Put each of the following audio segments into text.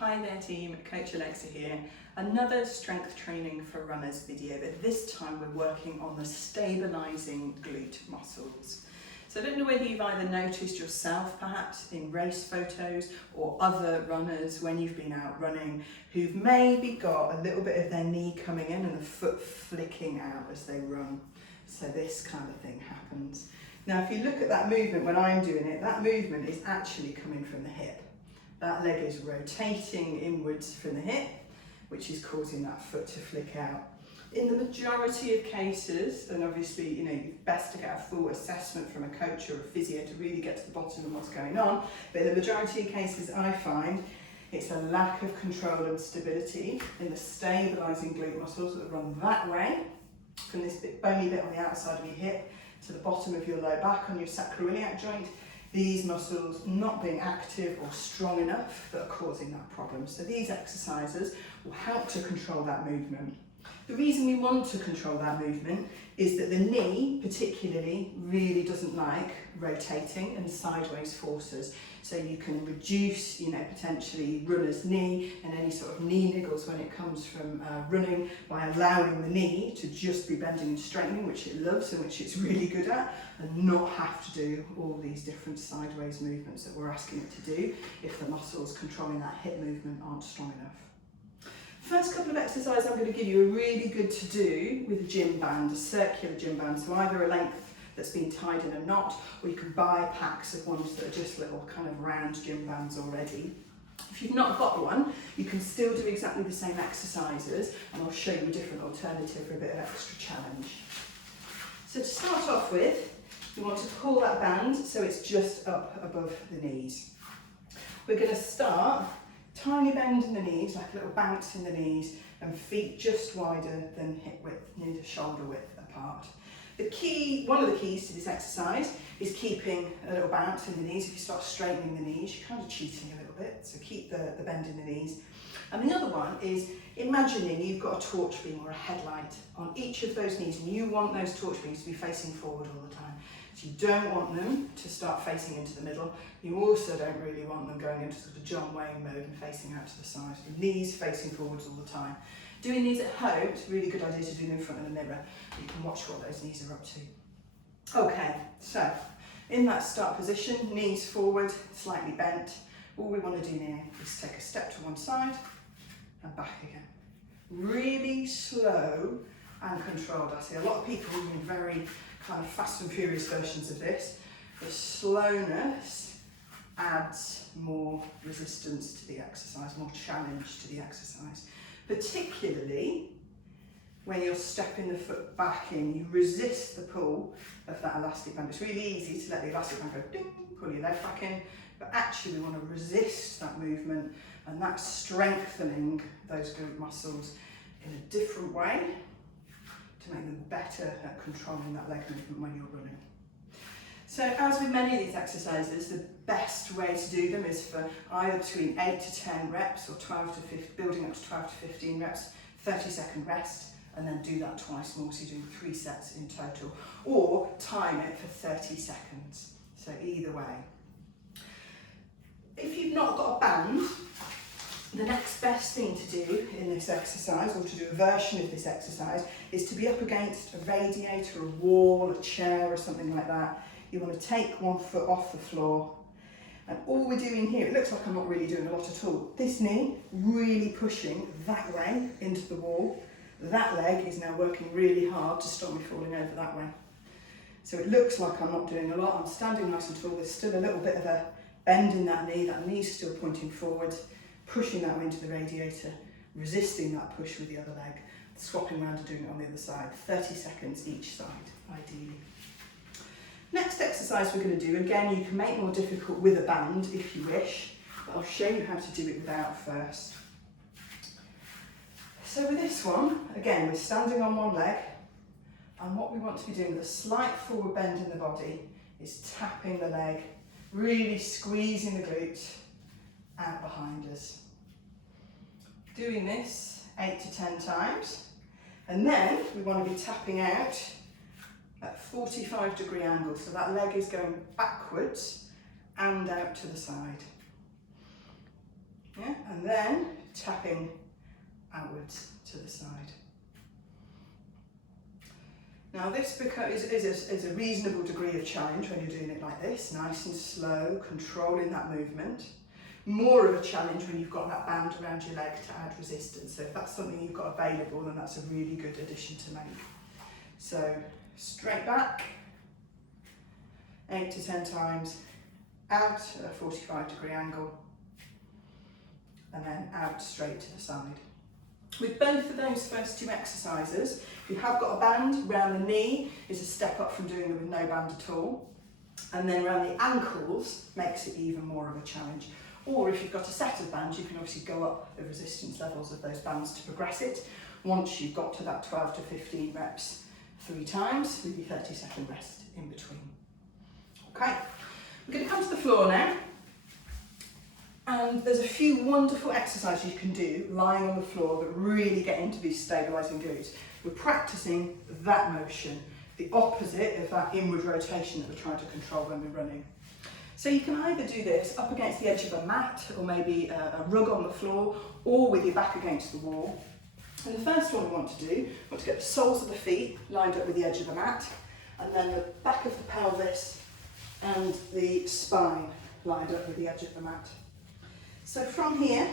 Hi there team, Coach Alexa here. Another strength training for runners video, but this time we're working on the stabilising glute muscles. So I don't know whether you've either noticed yourself perhaps in race photos or other runners when you've been out running who've maybe got a little bit of their knee coming in and the foot flicking out as they run. So this kind of thing happens. Now if you look at that movement when I'm doing it, that movement is actually coming from the hip. That leg is rotating inwards from the hip, which is causing that foot to flick out. In the majority of cases, and obviously, it's best to get a full assessment from a coach or a physio to really get to the bottom of what's going on, but in the majority of cases I find it's a lack of control and stability in the stabilising glute muscles that run that way, from this bony bit on the outside of your hip to the bottom of your low back on your sacroiliac joint. These muscles not being active or strong enough that are causing that problem. So these exercises will help to control that movement. The reason we want to control that movement is that the knee particularly really doesn't like rotating and sideways forces. So you can reduce, potentially runner's knee and any sort of knee niggles when it comes from running by allowing the knee to just be bending and straightening, which it loves and which it's really good at, and not have to do all these different sideways movements that we're asking it to do if the muscles controlling that hip movement aren't strong enough. First couple of exercises I'm going to give you are really good to do with a gym band, a circular gym band, so either a length that's been tied in a knot, or you can buy packs of ones that are just little kind of round gym bands already. If you've not got one, you can still do exactly the same exercises, and I'll show you a different alternative for a bit of extra challenge. So to start off with, you want to pull that band so it's just up above the knees. We're going to start tiny bend in the knees, like a little bounce in the knees, and feet just wider than hip width, near the shoulder width apart. One of the keys to this exercise is keeping a little bounce in the knees. If you start straightening the knees, you're kind of cheating a little bit, so keep the bend in the knees. And the other one is imagining you've got a torch beam or a headlight on each of those knees, and you want those torch beams to be facing forward all the time. So you don't want them to start facing into the middle. You also don't really want them going into sort of John Wayne mode and facing out to the side. The knees facing forwards all the time. Doing these at home, it's a really good idea to do them in front of the mirror. You can watch what those knees are up to. Okay, so in that start position, knees forward, slightly bent. All we want to do now is take a step to one side and back again. Really slow and controlled. I see a lot of people doing very kind of fast and furious versions of this. The slowness adds more resistance to the exercise, more challenge to the exercise. Particularly when you're stepping the foot back in, you resist the pull of that elastic band. It's really easy to let the elastic band go ding, pull your leg back in, but actually we want to resist that movement, and that's strengthening those glute muscles in a different way to make them better at controlling that leg movement when you're running. So as with many of these exercises, the best way to do them is for either between 8 to 10 reps or 12 to 15, building up to 12 to 15 reps, 30-second rest, and then do that twice more, so you're doing 3 sets in total, or time it for 30 seconds. So either way. If you've not got a band, the next best thing to do in this exercise, or to do a version of this exercise, is to be up against a radiator, a wall, a chair or something like that. You want to take one foot off the floor, and all we're doing here, it looks like I'm not really doing a lot at all. This knee really pushing that way into the wall. That leg is now working really hard to stop me falling over that way. So it looks like I'm not doing a lot. I'm standing nice and tall. There's still a little bit of a bend in that knee's still pointing forward, pushing that way into the radiator, resisting that push with the other leg, swapping around and doing it on the other side. 30 seconds each side, ideally. Next exercise we're going to do, again you can make more difficult with a band if you wish, but I'll show you how to do it without first. So with this one, again we're standing on one leg, and what we want to be doing with a slight forward bend in the body is tapping the leg, really squeezing the glute out behind us. Doing this 8 to 10 times, and then we want to be tapping out at 45-degree angle, so that leg is going backwards and out to the side. Yeah, and then tapping outwards to the side. Now this is a reasonable degree of challenge when you're doing it like this, nice and slow, controlling that movement. More of a challenge when you've got that band around your leg to add resistance. So if that's something you've got available, then that's a really good addition to make. So straight back, 8 to 10 times, out at a 45-degree angle, and then out straight to the side. With both of those first two exercises, if you have got a band around the knee, is a step up from doing them with no band at all. And then around the ankles makes it even more of a challenge. Or if you've got a set of bands, you can obviously go up the resistance levels of those bands to progress it. Once you've got to that 12 to 15 reps 3 times with your 30-second rest in between. Okay, we're going to come to the floor now. And there's a few wonderful exercises you can do lying on the floor that really get into these stabilising glutes. We're practicing that motion, the opposite of that inward rotation that we're trying to control when we're running. So you can either do this up against the edge of a mat, or maybe a rug on the floor, or with your back against the wall. And the first one we want to do, we want to get the soles of the feet lined up with the edge of the mat, and then the back of the pelvis and the spine lined up with the edge of the mat. So from here,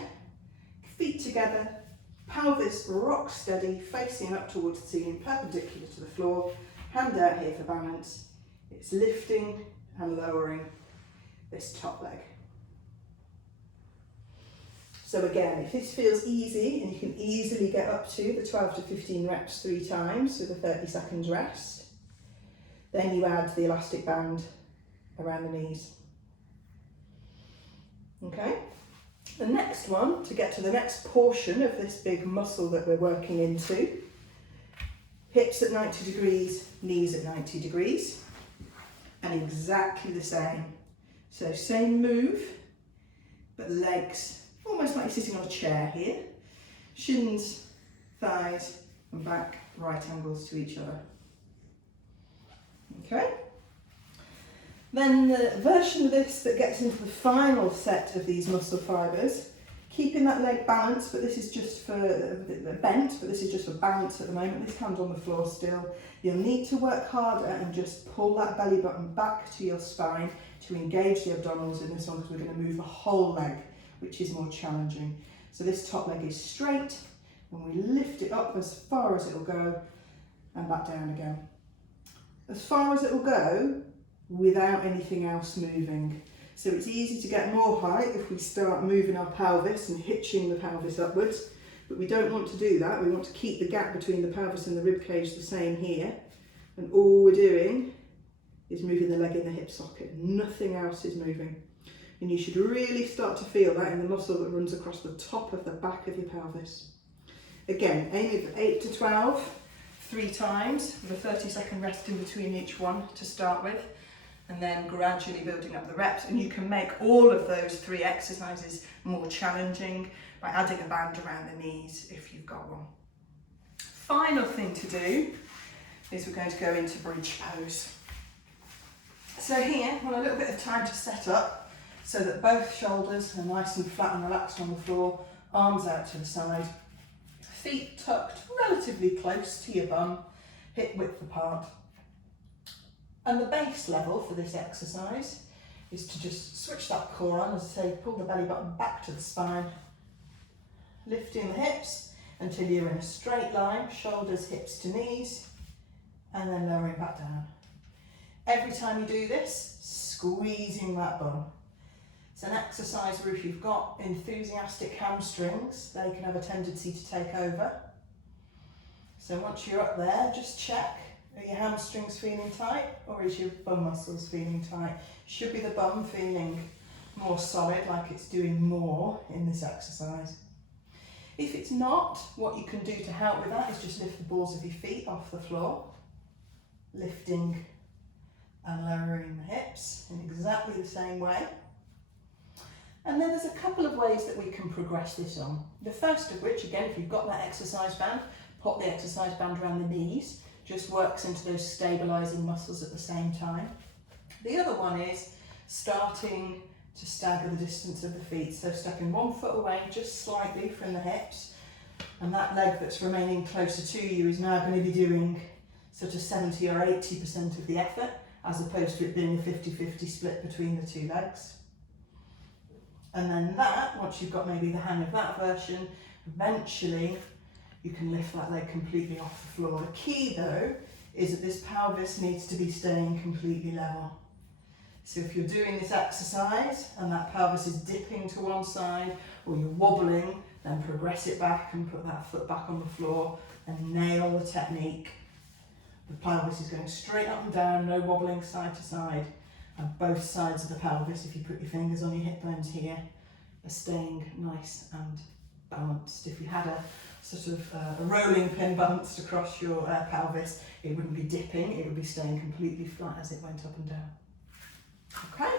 feet together, pelvis rock steady, facing up towards the ceiling, perpendicular to the floor, hand out here for balance. It's lifting and lowering this top leg. So again, if this feels easy and you can easily get up to the 12 to 15 reps 3 times with a 30 seconds rest, then you add the elastic band around the knees. Okay? The next one, to get to the next portion of this big muscle that we're working into, hips at 90 degrees, knees at 90 degrees, and exactly the same. So same move, but legs almost like you're sitting on a chair here. Shins, thighs, and back right angles to each other. Okay? Then the version of this that gets into the final set of these muscle fibres, keeping that leg balanced, but this is just for bent, but this is just for balance at the moment. This hand's on the floor still. You'll need to work harder and just pull that belly button back to your spine to engage the abdominals in this one, because we're going to move the whole leg, which is more challenging. So this top leg is straight, and we lift it up as far as it'll go, and back down again. As far as it'll go, without anything else moving. So it's easy to get more height if we start moving our pelvis and hitching the pelvis upwards, but we don't want to do that. We want to keep the gap between the pelvis and the rib cage the same here, and all we're doing is moving the leg in the hip socket. Nothing else is moving. And you should really start to feel that in the muscle that runs across the top of the back of your pelvis. Again, aiming for 8 to 12, 3 times, with a 30-second rest in between each one to start with, and then gradually building up the reps. And you can make all of those 3 exercises more challenging by adding a band around the knees if you've got one. Final thing to do is we're going to go into bridge pose. So here, I want a little bit of time to set up so that both shoulders are nice and flat and relaxed on the floor, arms out to the side, feet tucked relatively close to your bum, hip width apart. And the base level for this exercise is to just switch that core on, as I say, pull the belly button back to the spine, lifting the hips until you're in a straight line, shoulders, hips to knees, and then lowering back down. Every time you do this, squeezing that bum. It's an exercise where if you've got enthusiastic hamstrings, they can have a tendency to take over. So once you're up there, just check. Are your hamstrings feeling tight, or is your bum muscles feeling tight? Should be the bum feeling more solid, like it's doing more in this exercise. If it's not, what you can do to help with that is just lift the balls of your feet off the floor, lifting and lowering the hips in exactly the same way. And then there's a couple of ways that we can progress this on. The first of which, again, if you've got that exercise band, pop the exercise band around the knees, just works into those stabilising muscles at the same time. The other one is starting to stagger the distance of the feet. So stepping 1 foot away just slightly from the hips, and that leg that's remaining closer to you is now going to be doing sort of 70 or 80% of the effort, as opposed to it being a 50-50 split between the two legs. And then that, once you've got maybe the hang of that version, eventually you can lift that leg completely off the floor. The key though is that this pelvis needs to be staying completely level. So if you're doing this exercise and that pelvis is dipping to one side, or you're wobbling, then progress it back and put that foot back on the floor and nail the technique. The pelvis is going straight up and down, no wobbling side to side. And both sides of the pelvis, if you put your fingers on your hip bones here, are staying nice and balanced. If you had a sort of a rolling pin balanced across your pelvis, it wouldn't be dipping, it would be staying completely flat as it went up and down. Okay,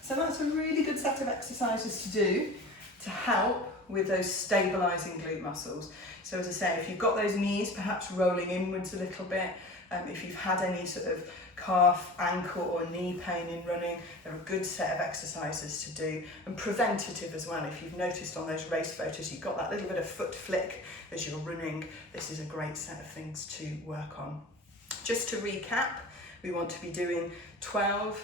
so that's a really good set of exercises to do to help with those stabilising glute muscles. So as I say, if you've got those knees perhaps rolling inwards a little bit, if you've had any sort of calf, ankle or knee pain in running, they're a good set of exercises to do, and preventative as well. If you've noticed on those race photos you've got that little bit of foot flick as you're running, this is a great set of things to work on. Just to recap, we want to be doing 10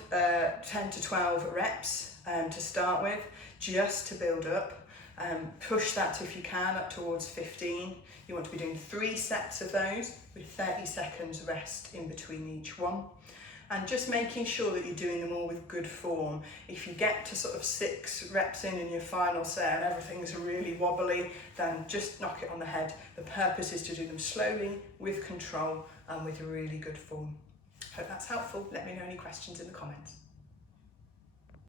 to 12 reps to start with, just to build up. Push that if you can up towards 15. You want to be doing 3 sets of those with 30 seconds rest in between each one. And just making sure that you're doing them all with good form. If you get to sort of 6 reps in your final set and everything's really wobbly, then just knock it on the head. The purpose is to do them slowly, with control and with really good form. Hope that's helpful. Let me know any questions in the comments.